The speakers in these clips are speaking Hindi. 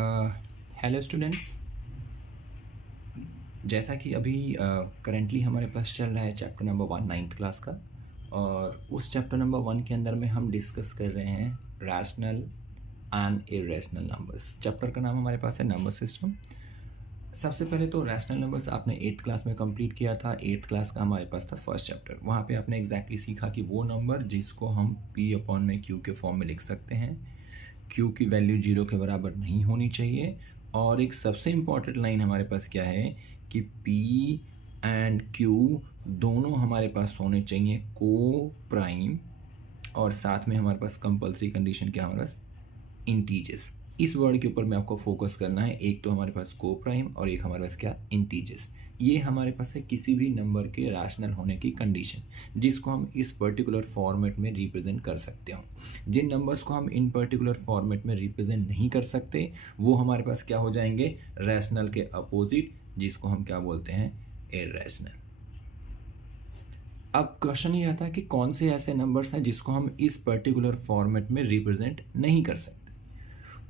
Hello students. जैसा कि अभी करेंटली हमारे पास चल रहा है चैप्टर नंबर 1 नाइन्थ क्लास का, और उस चैप्टर नंबर 1 के अंदर में हम डिस्कस कर रहे हैं rational and irrational numbers. Chapter का नाम हमारे पास है नंबर सिस्टम। सबसे पहले तो रैशनल नंबर्स आपने 8th क्लास में कंप्लीट किया था। 8th क्लास का हमारे पास था फर्स्ट चैप्टर। वहाँ पे आपने एग्जैक्टली सीखा कि वो नंबर जिसको हम p अपॉन में q के फॉर्म में लिख सकते हैं, q की वैल्यू 0 के बराबर नहीं होनी चाहिए। और एक सबसे इम्पॉर्टेंट लाइन हमारे पास क्या है कि p एंड q दोनों हमारे पास होने चाहिए को प्राइम, और साथ में हमारे पास कंपल्सरी कंडीशन क्या हमारे पास इंटीजर्स। इस वर्ड के ऊपर में आपको फोकस करना है। एक तो हमारे पास को प्राइम और एक हमारे पास क्या इंटीजर्स। ये हमारे पास है किसी भी नंबर के रैशनल होने की कंडीशन, जिसको हम इस पर्टिकुलर फॉर्मेट में रिप्रेजेंट कर सकते हो। जिन नंबर्स को हम इन पर्टिकुलर फॉर्मेट में रिप्रेजेंट नहीं कर सकते वो हमारे पास क्या हो जाएंगे, रैशनल के अपोजिट, जिसको हम क्या बोलते हैं, इरैशनल। अब क्वेश्चन ये आता है कि कौन से ऐसे नंबर्स हैं जिसको हम इस पर्टिकुलर फॉर्मेट में रिप्रेजेंट नहीं कर सकते।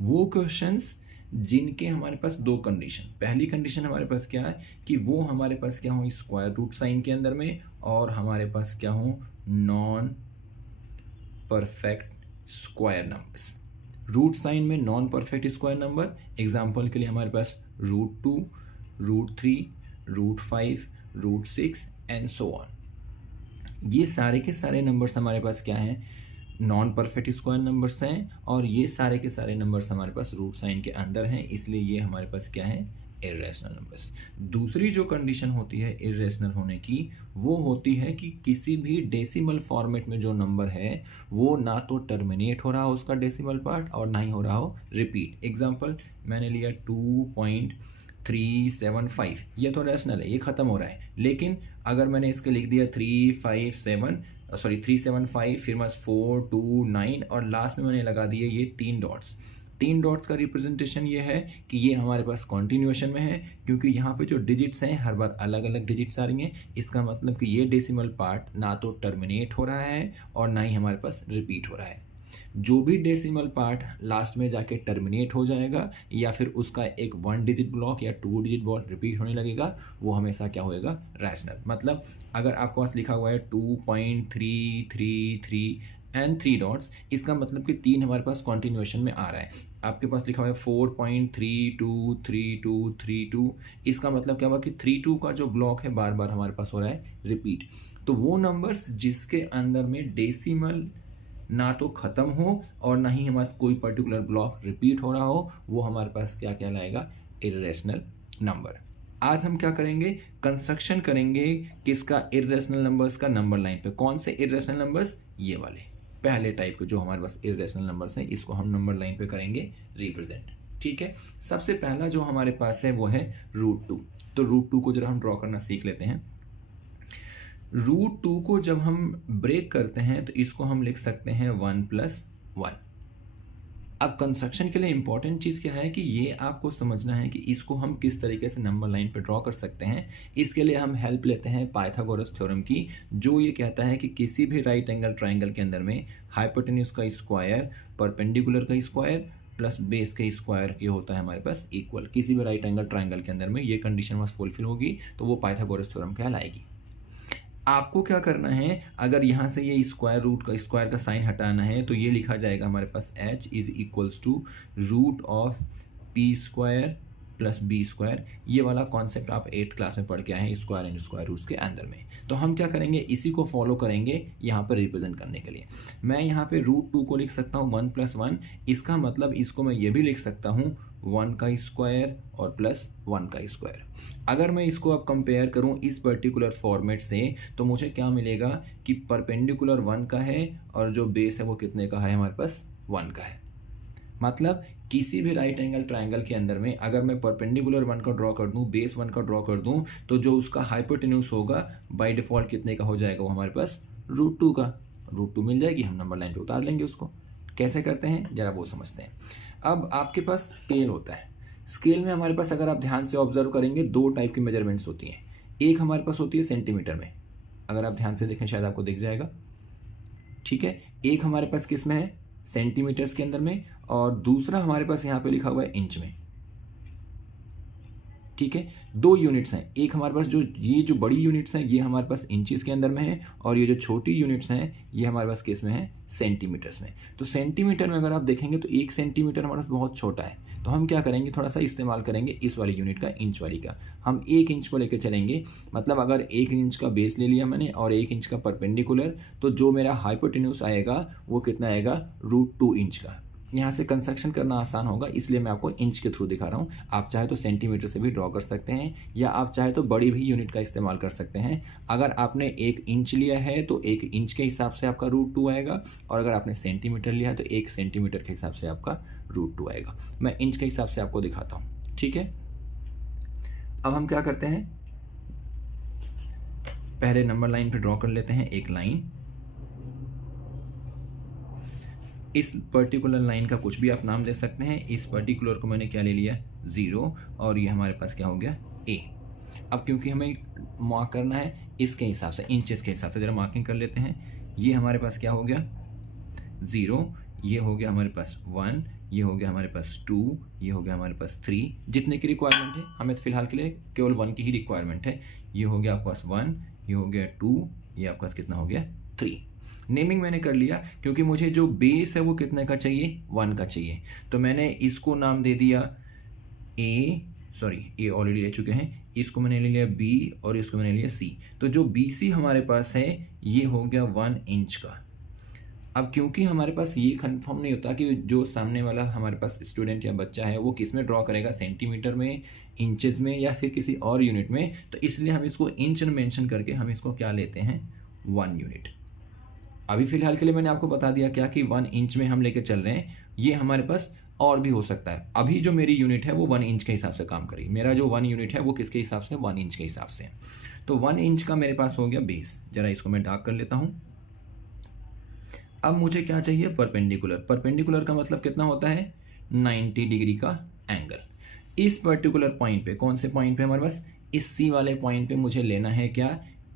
वो क्वेश्चंस जिनके हमारे पास दो कंडीशन, पहली कंडीशन हमारे पास क्या है कि वो हमारे पास क्या हो स्क्वायर रूट साइन के अंदर में, और हमारे पास क्या हो non perfect square numbers. Root sign में non perfect square number, example के लिए हमारे पास √2, √3, √5, √6 एंड सो ऑन। ये सारे के सारे नंबर्स हमारे पास क्या हैं, नॉन परफेक्ट स्क्वायर नंबर्स हैं, और ये सारे के सारे नंबर्स हमारे पास रूट साइन के अंदर हैं, इसलिए ये हमारे पास क्या है, इरेशनल नंबर्स। दूसरी जो कंडीशन होती है इरेशनल होने की, वो होती है कि किसी भी डेसिमल फॉर्मेट में जो नंबर है वो ना तो टर्मिनेट हो रहा हो उसका डेसिमल पार्ट, और ना ही हो रहा हो रिपीट। एग्जाम्पल मैंने लिया 2.375, ये तो रैशनल है, ये ख़त्म हो रहा है। लेकिन अगर मैंने इसके लिख दिया 375, फिर बस 429 और लास्ट में मैंने लगा दिए ये 3 डॉट्स। 3 डॉट्स का रिप्रेजेंटेशन ये है कि ये हमारे पास कॉन्टिन्यूएशन में है, क्योंकि यहाँ पे जो डिजिट्स हैं हर बार अलग अलग डिजिट्स आ रही हैं। इसका मतलब कि ये डेसिमल पार्ट ना तो टर्मिनेट हो रहा है और ना ही हमारे पास रिपीट हो रहा है। जो भी डेसिमल पार्ट लास्ट में जाके टर्मिनेट हो जाएगा या फिर उसका एक 1 डिजिट ब्लॉक या 2 डिजिट ब्लॉक रिपीट होने लगेगा, वो हमेशा क्या होएगा, रैशनल। मतलब अगर आपके पास लिखा हुआ है 2.333 एंड 3 डॉट्स, इसका मतलब कि 3 हमारे पास कॉन्टिन्यूएशन में आ रहा है। आपके पास लिखा हुआ है 4.323232, इसका मतलब क्या हुआ कि 32 का जो ब्लॉक है बार बार हमारे पास हो रहा है रिपीट। तो वो नंबर्स जिसके अंदर में डेसिमल ना तो ख़त्म हो और ना ही हमारे कोई पर्टिकुलर ब्लॉक रिपीट हो रहा हो, वो हमारे पास क्या कहलाएगा, इरेशनल नंबर। आज हम क्या करेंगे, कंस्ट्रक्शन करेंगे किसका, इरेशनल नंबर्स का नंबर लाइन पे। कौन से इरेशनल नंबर्स, ये वाले पहले टाइप के जो हमारे पास इरेशनल नंबर्स हैं, इसको हम नंबर लाइन पे करेंगे रिप्रेजेंट। ठीक है, सबसे पहला जो हमारे पास है वो है √2। तो √2 को जरा हम ड्रॉ करना सीख लेते हैं। √2 को जब हम ब्रेक करते हैं तो इसको हम लिख सकते हैं 1+1। अब कंस्ट्रक्शन के लिए इंपॉर्टेंट चीज़ क्या है कि ये आपको समझना है कि इसको हम किस तरीके से नंबर लाइन पे ड्रॉ कर सकते हैं। इसके लिए हम हेल्प लेते हैं पाइथागोरस थ्योरम की, जो ये कहता है कि किसी भी राइट एंगल ट्राइंगल के अंदर में हाइपोटेन्यूज का स्क्वायर परपेंडिकुलर का स्क्वायर प्लस बेस के स्क्वायर ये होता है हमारे पास इक्वल। किसी भी राइट एंगल ट्राइंगल के अंदर में ये कंडीशन बस फुलफिल होगी तो वो पाइथागोरस थ्योरम कहलाएगी। आपको क्या करना है, अगर यहाँ से ये स्क्वायर का साइन हटाना है तो ये लिखा जाएगा हमारे पास h is equals to √p² plus b²। ये वाला कॉन्सेप्ट आप 8th क्लास में पढ़ के आए हैं स्क्वायर एंड स्क्वायर रूट्स के अंदर में। तो हम क्या करेंगे, इसी को फॉलो करेंगे यहाँ पर रिप्रेजेंट करने के लिए। मैं यहाँ पे √2 को लिख सकता हूँ 1+1। इसका मतलब इसको मैं ये भी लिख सकता हूँ 1 का स्क्वायर और प्लस 1 का स्क्वायर। अगर मैं इसको अब कंपेयर करूं इस पर्टिकुलर फॉर्मेट से तो मुझे क्या मिलेगा कि परपेंडिकुलर 1 का है और जो बेस है वो कितने का है, हमारे पास 1 का है। मतलब किसी भी राइट एंगल ट्राइंगल के अंदर में अगर मैं परपेंडिकुलर 1 का ड्रॉ कर दूं, बेस 1 का ड्रॉ कर दूं, तो जो उसका हाइपोटेन्यूज होगा बाय डिफॉल्ट कितने का हो जाएगा, वो हमारे पास √2 का। √2 मिल जाएगी, हम नंबर लाइन पे उतार लेंगे उसको। कैसे करते हैं जरा वो समझते हैं। अब आपके पास स्केल होता है। स्केल में हमारे पास अगर आप ध्यान से ऑब्जर्व करेंगे 2 टाइप की मेजरमेंट्स होती हैं। एक हमारे पास होती है सेंटीमीटर में, अगर आप ध्यान से देखें शायद आपको दिख जाएगा। ठीक है, एक हमारे पास किस में है, सेंटीमीटर्स के अंदर में, और दूसरा हमारे पास यहाँ पे लिखा हुआ है इंच में। ठीक है, 2 यूनिट्स हैं। एक हमारे पास ये जो बड़ी यूनिट्स हैं ये हमारे पास इंचेस के अंदर में है, और ये जो छोटी यूनिट्स हैं ये हमारे पास किस में है, सेंटीमीटर्स में। तो सेंटीमीटर में अगर आप देखेंगे तो 1 सेंटीमीटर हमारे पास बहुत छोटा है, तो हम क्या करेंगे, थोड़ा सा इस्तेमाल करेंगे इस वाली यूनिट का, इंच वाली का। हम 1 इंच को लेकर चलेंगे, मतलब अगर 1 इंच का बेस ले लिया मैंने और 1 इंच का परपेंडिकुलर, तो जो मेरा हाइपोटेन्यूज आएगा वो कितना आएगा, √2 इंच का। यहाँ से कंस्ट्रक्शन करना आसान होगा, इसलिए मैं आपको इंच के थ्रू दिखा रहा हूँ। आप चाहे तो सेंटीमीटर से भी ड्रॉ कर सकते हैं, या आप चाहे तो बड़ी भी यूनिट का इस्तेमाल कर सकते हैं। अगर आपने 1 इंच लिया है तो 1 इंच के हिसाब से आपका √2 आएगा, और अगर आपने सेंटीमीटर लिया है तो 1 सेंटीमीटर के हिसाब से आपका √2 आएगा। मैं इंच के हिसाब से आपको दिखाता हूँ, ठीक है। अब हम क्या करते हैं, पहले नंबर लाइन पे ड्रॉ कर लेते हैं एक लाइन। इस पर्टिकुलर लाइन का कुछ भी आप नाम दे सकते हैं। इस पर्टिकुलर को मैंने क्या ले लिया, 0, और ये हमारे पास क्या हो गया, A। अब क्योंकि हमें मार्क करना है इसके हिसाब से, इंचेस के हिसाब से, जरा मार्किंग कर लेते हैं। ये हमारे पास क्या हो गया, 0, ये हो गया हमारे पास 1, ये हो गया हमारे पास 2, ये हो गया हमारे पास 3। जितने की रिक्वायरमेंट है, हमें फिलहाल के लिए केवल 1 की ही रिक्वायरमेंट है। ये हो गया आपके पास 1, ये हो गया 2, ये आपके पास कितना हो गया, 3। नेमिंग मैंने कर लिया क्योंकि मुझे जो बेस है वो कितने का चाहिए, 1 का चाहिए। तो मैंने इसको नाम दे दिया ए ऑलरेडी ले चुके हैं, इसको मैंने ले लिया B, और इसको मैंने लिया C। तो जो BC हमारे पास है ये हो गया 1 इंच का। अब क्योंकि हमारे पास ये कंफर्म नहीं होता कि जो सामने वाला हमारे पास स्टूडेंट या बच्चा है वो किस में ड्रॉ करेगा, सेंटीमीटर में, इंचेस में, या फिर किसी और यूनिट में, तो इसलिए हम इसको इंच मेंशन करके हम इसको क्या लेते हैं, 1 यूनिट। अभी फिलहाल के लिए मैंने आपको बता दिया क्या कि 1 इंच में हम लेके चल रहे हैं। ये हमारे पास और भी हो सकता है। अभी जो मेरी यूनिट है वो 1 इंच के हिसाब से काम करेगी। मेरा जो 1 यूनिट है वो किसके हिसाब से, 1 इंच के हिसाब से। तो 1 इंच का मेरे पास हो गया बेस। जरा इसको मैं डार्क कर लेता हूँ। अब मुझे क्या चाहिए, परपेंडिकुलर। परपेंडिकुलर का मतलब कितना होता है, 90 डिग्री का एंगल। इस पर्टिकुलर पॉइंट पे, कौन से पॉइंट पे हमारे पास, इस C वाले पॉइंट पे मुझे लेना है क्या,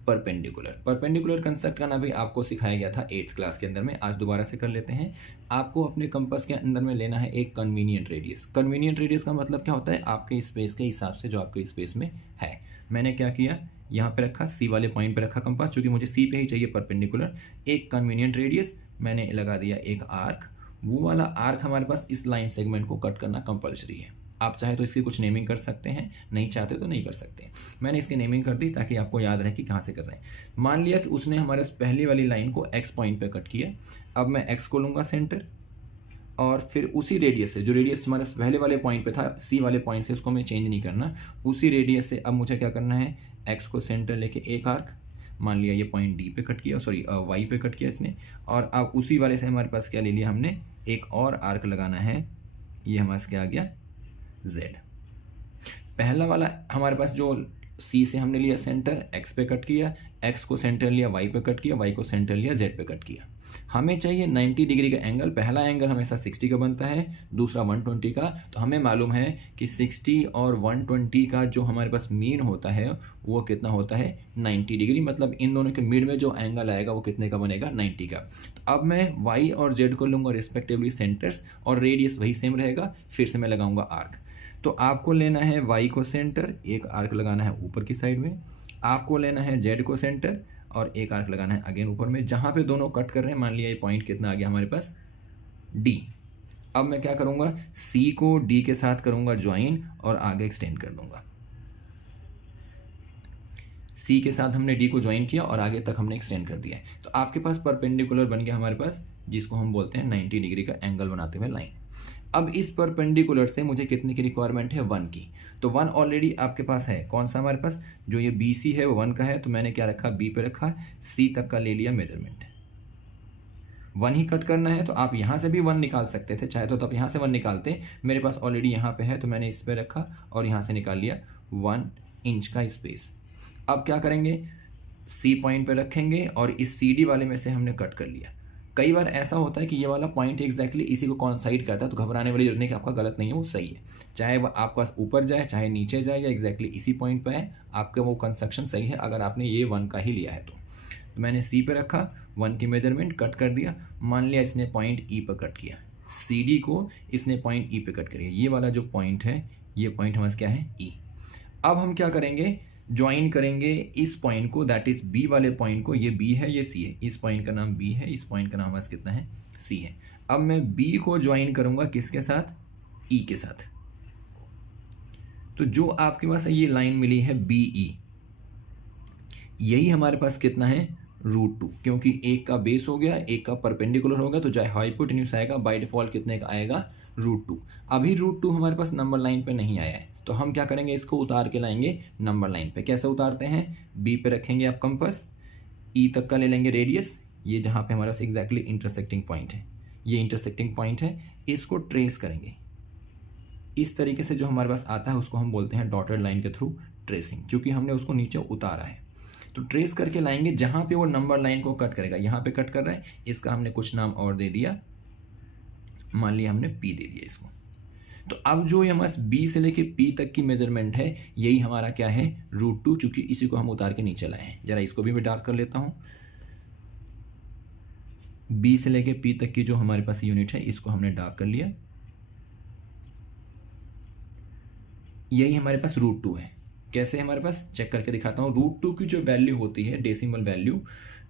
परपेंडिकुलर। परपेंडिकुलर कंस्ट्रक्ट करना भी आपको सिखाया गया था 8th क्लास के अंदर में। आज दोबारा से कर लेते हैं। आपको अपने कंपास के अंदर में लेना है एक कन्वीनियंट रेडियस। कन्वीनियंट रेडियस का मतलब क्या होता है, आपके स्पेस के हिसाब से जो आपके स्पेस में है। मैंने क्या किया, यहाँ पे रखा, C वाले पॉइंट पे रखा कंपास, क्योंकि मुझे C पे ही चाहिए परपेंडिकुलर। एक कन्वीनियंट रेडियस मैंने लगा दिया, एक आर्क। वो वाला आर्क हमारे पास इस लाइन सेगमेंट को कट करना कंपल्सरी है। आप चाहे तो इसकी कुछ नेमिंग कर सकते हैं, नहीं चाहते तो नहीं कर सकते। मैंने इसकी नेमिंग कर दी ताकि आपको याद रहे कि कहाँ से कर रहे हैं। मान लिया कि उसने हमारे पहली वाली लाइन को X पॉइंट पे कट किया। अब मैं X को लूँगा सेंटर, और फिर उसी रेडियस से, जो रेडियस हमारे पहले वाले पॉइंट पे था, C वाले पॉइंट से, उसको मैं चेंज नहीं करना। उसी रेडियस से अब मुझे क्या करना है, X को सेंटर लेके एक आर्क, मान लिया ये पॉइंट D पे कट किया, Y पे कट किया इसने, और अब उसी वाले से हमारे पास क्या ले लिया हमने, एक और आर्क लगाना है। ये हमारे पास क्या आ गया, Z। पहला वाला हमारे पास जो C से हमने लिया सेंटर, X पे कट किया, X को सेंटर लिया, Y पे कट किया, Y को सेंटर लिया, Z पे कट किया। हमें चाहिए 90 डिग्री का एंगल। पहला एंगल हमेशा 60 का बनता है, दूसरा 120 का। तो हमें मालूम है कि 60 और 120 का जो हमारे पास मीन होता है वो कितना होता है, 90 डिग्री। मतलब इन दोनों के मिड में जो एंगल आएगा वो कितने का बनेगा, 90 का। तो अब मैं Y और Z को लूँगा रिस्पेक्टिवली सेंटर्स, और रेडियस वही सेम रहेगा। फिर से मैं लगाऊंगा आर्क। तो आपको लेना है Y को सेंटर, एक आर्क लगाना है ऊपर की साइड में। आपको लेना है Z को सेंटर, और एक आर्क लगाना है अगेन ऊपर में, जहाँ पे दोनों कट कर रहे हैं। मान लिया ये पॉइंट कितना आ गया हमारे पास, D। अब मैं क्या करूँगा, C को D के साथ करूँगा ज्वाइन, और आगे एक्सटेंड कर दूँगा। C के साथ हमने D को ज्वाइन किया और आगे तक हमने एक्सटेंड कर दिया है। तो आपके पास परपेंडिकुलर बन गया हमारे पास, जिसको हम बोलते हैं 90 डिग्री का एंगल बनाते हुए लाइन। अब इस परपेंडिकुलर से मुझे कितने की रिक्वायरमेंट है, 1 की। तो 1 ऑलरेडी आपके पास है। कौन सा हमारे पास, जो ये BC है वो 1 का है। तो मैंने क्या रखा, B पे रखा, C तक का ले लिया मेजरमेंट। 1 ही कट करना है, तो आप यहाँ से भी 1 निकाल सकते थे, चाहे तो आप यहाँ से 1 निकालते। मेरे पास ऑलरेडी यहाँ पे है, तो मैंने इस पे रखा और यहाँ से निकाल लिया 1 इंच का स्पेस। अब क्या करेंगे, C पॉइंट पे रखेंगे, और इस CD वाले में से हमने कट कर लिया। कई बार ऐसा होता है कि ये वाला पॉइंट एग्जैक्टली इसी को कॉन्साइड करता है, तो घबराने वाली जरूरत नहीं कि आपका गलत नहीं है, वो सही है। चाहे वो आपके पास ऊपर जाए, चाहे नीचे जाए, या एग्जैक्टली इसी पॉइंट पे है, आपका वो कंस्ट्रक्शन सही है, अगर आपने ये 1 का ही लिया है तो मैंने सी पे रखा, 1 की मेजरमेंट कट कर दिया। मान लिया इसने पॉइंट ई पर कट किया, सी डी को इसने पॉइंट ई पे कट किया। ये वाला जो पॉइंट है, ये पॉइंट हमारे क्या है, ई। अब हम क्या करेंगे, ज्वाइन करेंगे इस पॉइंट को, दैट इज बी वाले पॉइंट को। ये बी है, ये सी है, इस पॉइंट का नाम बी है, इस पॉइंट का नाम हमारे कितना है, सी है। अब मैं बी को ज्वाइन करूंगा किसके साथ, ई के साथ। तो जो आपके पास ये लाइन मिली है बी ई, यही हमारे पास कितना है, √2, क्योंकि एक का बेस हो गया, एक का परपेंडिकुलर होगा, तो चाहे हाइपोटेन्यूज आएगा बाय डिफॉल्ट कितने का आएगा, √2। अभी √2 हमारे पास नंबर लाइन पे नहीं आया है, तो हम क्या करेंगे, इसको उतार के लाएंगे नंबर लाइन पे। कैसे उतारते हैं, बी पे रखेंगे आप कंपास, ई तक का ले लेंगे रेडियस, ये जहाँ पे हमारा एग्जैक्टली इंटरसेक्टिंग पॉइंट है, ये इंटरसेक्टिंग पॉइंट है, इसको ट्रेस करेंगे। इस तरीके से जो हमारे पास आता है उसको हम बोलते हैं डॉटेड लाइन के थ्रू ट्रेसिंग, क्योंकि हमने उसको नीचे उतारा है। तो ट्रेस करके लाएंगे जहाँ पे वो नंबर लाइन को कट करेगा, यहाँ पे कट कर रहा है, इसका हमने कुछ नाम और दे दिया, मान लिया हमने पी दे दिया इसको। तो अब जो ये हमारे बी से लेके पी तक की मेजरमेंट है, यही हमारा क्या है, √2, चूंकि इसी को हम उतार के नीचे लाए हैं। जरा इसको भी मैं डार्क कर लेता हूँ। बी से लेके पी तक की जो हमारे पास यूनिट है, इसको हमने डार्क कर लिया, यही हमारे पास √2 है। कैसे हमारे पास, चेक करके दिखाता हूँ। √2 की जो वैल्यू होती है, डेसिमल वैल्यू,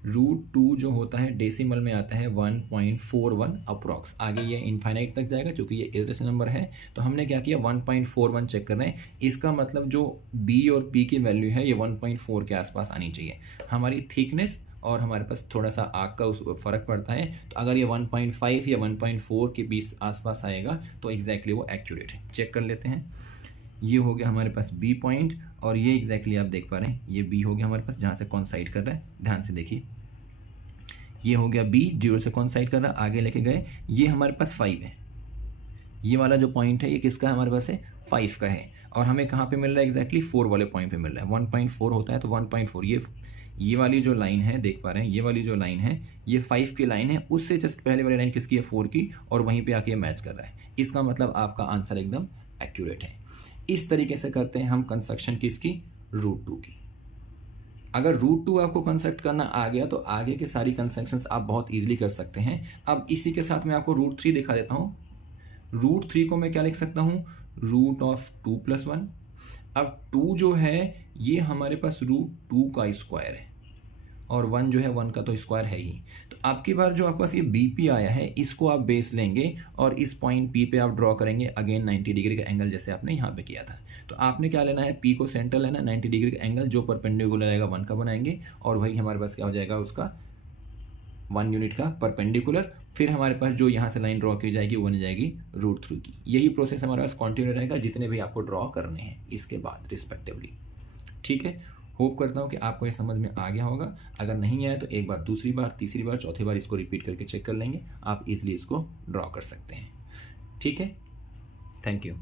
√2 जो होता है डेसिमल में आता है 1.41 अप्रॉक्स। आगे ये इनफाइनाइट तक जाएगा, क्योंकि ये इरेशनल नंबर है। तो हमने क्या किया, 1.41 चेक कर रहे हैं। इसका मतलब जो बी और पी की वैल्यू है, ये 1.4 के आसपास आनी चाहिए। हमारी थिकनेस और हमारे पास थोड़ा सा आग का उस फर्क पड़ता है, तो अगर ये 1.5 या 1.4 के बीच आसपास आएगा तो एग्जैक्टली वो एक्यूरेट है। चेक कर लेते हैं। ये हो गया हमारे पास बी पॉइंट, और ये एग्जैक्टली आप देख पा रहे हैं, ये बी हो गया हमारे पास जहाँ से कॉन्साइड कर रहा है। ध्यान से देखिए, ये हो गया बी, 0 से कॉन्साइड कर रहा है, आगे लेके गए, ये हमारे पास 5 है। ये वाला जो पॉइंट है, ये किसका है हमारे पास है, 5 का है। और हमें कहाँ पे मिल रहा है, एग्जैक्टली 4 वाले पॉइंट पे मिल रहा है। 1.4 होता है तो 1.4, ये वाली जो लाइन है, देख पा रहे हैं, ये वाली जो लाइन है, ये 5 की लाइन है, उससे जस्ट पहले वाली लाइन किसकी है, 4 की, और वहीं पे आके मैच कर रहा है। इसका मतलब आपका आंसर एकदम एक्यूरेट है। इस तरीके से करते हैं हम कंस्ट्रक्शन किसकी, √2 की। अगर √2 आपको कंस्ट्रक्ट करना आ गया तो आगे के सारी कंस्ट्रक्शंस आप बहुत इजीली कर सकते हैं। अब इसी के साथ मैं आपको √3 दिखा देता हूँ। √3 को मैं क्या लिख सकता हूँ, √2 + 1। अब 2 जो है ये हमारे पास √2 का स्क्वायर है, और 1 जो है 1 का तो स्क्वायर है ही। तो आपकी बार जो आपके पास ये BP आया है, इसको आप बेस लेंगे और इस पॉइंट P पे आप ड्रॉ करेंगे अगेन 90 डिग्री का एंगल, जैसे आपने यहाँ पे किया था। तो आपने क्या लेना है, P को सेंटर लेना, 90 डिग्री का एंगल जो परपेंडिकुलर आएगा 1 का बनाएंगे, और वही हमारे पास क्या हो जाएगा, उसका 1 यूनिट का परपेंडिकुलर। फिर हमारे पास जो यहाँ से लाइन ड्रॉ की जाएगी वो बन जाएगी √3 की। यही प्रोसेस हमारे पास कंटिन्यू रहेगा जितने भी आपको ड्रॉ करने हैं इसके बाद रिस्पेक्टिवली। ठीक है, होप करता हूँ कि आपको ये समझ में आ गया होगा। अगर नहीं आया तो एक बार, दूसरी बार, तीसरी बार, चौथी बार इसको रिपीट करके चेक कर लेंगे, आप इजीली इसको ड्रॉ कर सकते हैं। ठीक है, थैंक यू।